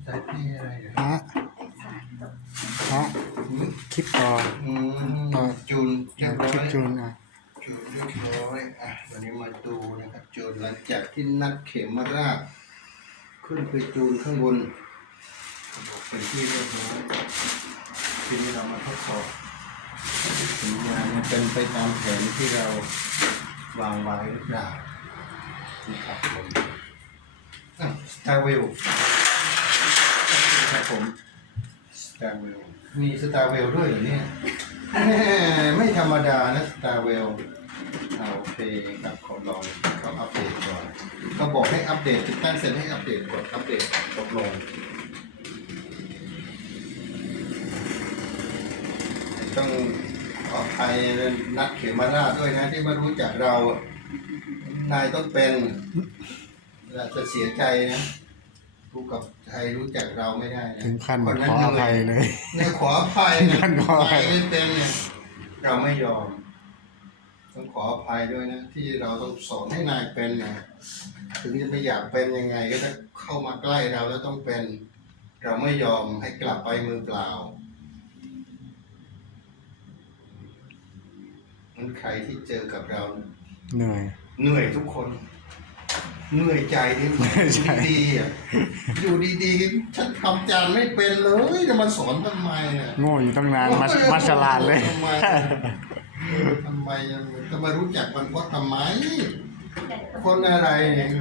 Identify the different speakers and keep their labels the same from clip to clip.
Speaker 1: ส่ที่อะไรเนี่ย
Speaker 2: ฮะฮะคลิปต่อ
Speaker 1: จูนเรียบร้อ
Speaker 2: คลิป
Speaker 1: ย
Speaker 2: จูน
Speaker 1: จูนเรียบร้อยวันนี้มาดูนะครับจูนหลังจากที่นัดเข็มมาราชขึ้นไปจูนข้างบนบอกเป็นที่เรียบร้อยทีนี้เรามาทดสอบสัญญาณมันเป็นไปตามแผนที่เราวางไว้หรือเปล่านะครับผมสตาร์เวลครับผมสตาร์เวลมีสตาร์เวลด้วยเหรอเนี่ยไม่ธรรมดานะสตาร์เวลโอเคครับขอลองเขาอัปเดตก่อนเขาบอกให้อัปเดตติดตั้งเสร็จให้อัปเดตกดอัปเดตตกลงต้องขออภัยนัดเขมราชด้วยนะที่มารู้จักเรานายต้องเป็นเราจะเสียใจนะผู้กับไทยรู้จักเราไม่ได้นะ
Speaker 2: ถึงขั้นขออภัยเลย
Speaker 1: เนี่ยขออภัย
Speaker 2: ถึงขั้นขออภัย
Speaker 1: ไม่เป็นเนี่ยเราไม่ยอมต้องขออภัยด้วยนะที่เราต้องสอนให้นายเป็นนะถึงจะไม่อยากเป็นยังไงก็ถ้าเข้ามาใกล้เราแล้วต้องเป็น เราไม่ยอมให้กลับไปมือเปล่ามันใครที่เจอกับเรา
Speaker 2: เหนื่อย
Speaker 1: เหนื่อยทุกคน เหนื่อยใจที่อยู่ดีๆอยู่ดีๆฉันทำจานไม่เป็นเลยจะมาสอนทำไมเนี่ย
Speaker 2: โง่อยู่ตั้งนานมาฉลาดเลย
Speaker 1: ทำไมจะมารู้จักมันเพราะทำไม คนอะไรเนี่ย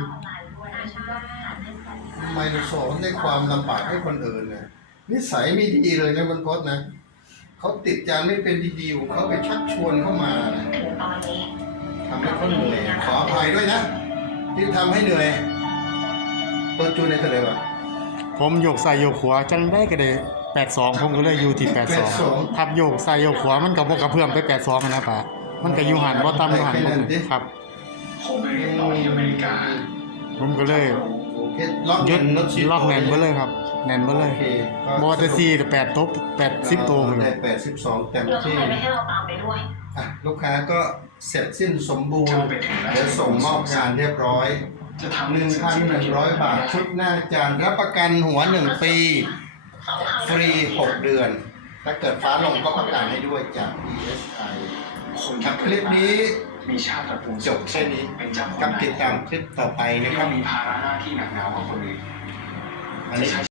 Speaker 1: ทำไมเราสอนในความลำบากให้คนอื่นเนี่ยนิสัยไม่ดีเลยนะมันพจน์นะเขาติดจานไม่เป็นดีๆของเขาไปชักชวนเข้ามานะทำให้เขาเหนื่อยขออภัยด้วยนะที่ทำให้เหนื่อยตัวจูนในทะเลวะ
Speaker 2: ผมโยกใส่โยกขวาจังได้ก็ได้82ผมก็เลยอยู่ที่82ทับโยกใส่โยกขวามันก็บ่กระเพื่อมไป82นะป่ะมันก็อยู่หันบ่ต่ำอยู่หันบ่ครับ
Speaker 3: ผมไปเรียนต่อที่อเมริกา
Speaker 2: ผมก็เลย
Speaker 1: โอเคล็อก
Speaker 2: ยึด
Speaker 1: น็อตชิป
Speaker 2: ล็อกแน่นเบ่เลยครับแน่นเบ่เลย
Speaker 1: โอเคก็
Speaker 2: บ่แต่4แต่8ตบ80ตัวพุ่น
Speaker 1: ได้
Speaker 2: น่ะ
Speaker 1: 82เต็ม
Speaker 4: เราทำ
Speaker 1: ที่
Speaker 4: ไมไม่ให้เราตามไปด้วย
Speaker 1: ลูกค้าก็เสร็จสิ้นสมบูรณ์เดี๋ยวส่งมอบงานเรียบร้อย
Speaker 3: จะทำ
Speaker 1: 1,100 บาทชุดหน้าจานรับประกันหัว1 ปี ฟรี 6 เดือน ถ้าเกิดฟ้าลงก็ประกันให้ด้วยจาก ESI
Speaker 3: คน
Speaker 1: ครับคลิปนี้
Speaker 3: มีชาติตระกูล
Speaker 1: จบแค่นี้
Speaker 3: เป็นเจ้าของ
Speaker 1: กับติดตามคลิปต่อไปนะค
Speaker 3: ก็
Speaker 1: รับ
Speaker 3: มีภาระหน้าที่หนักหนากว่าคนอื่น
Speaker 1: อันนี้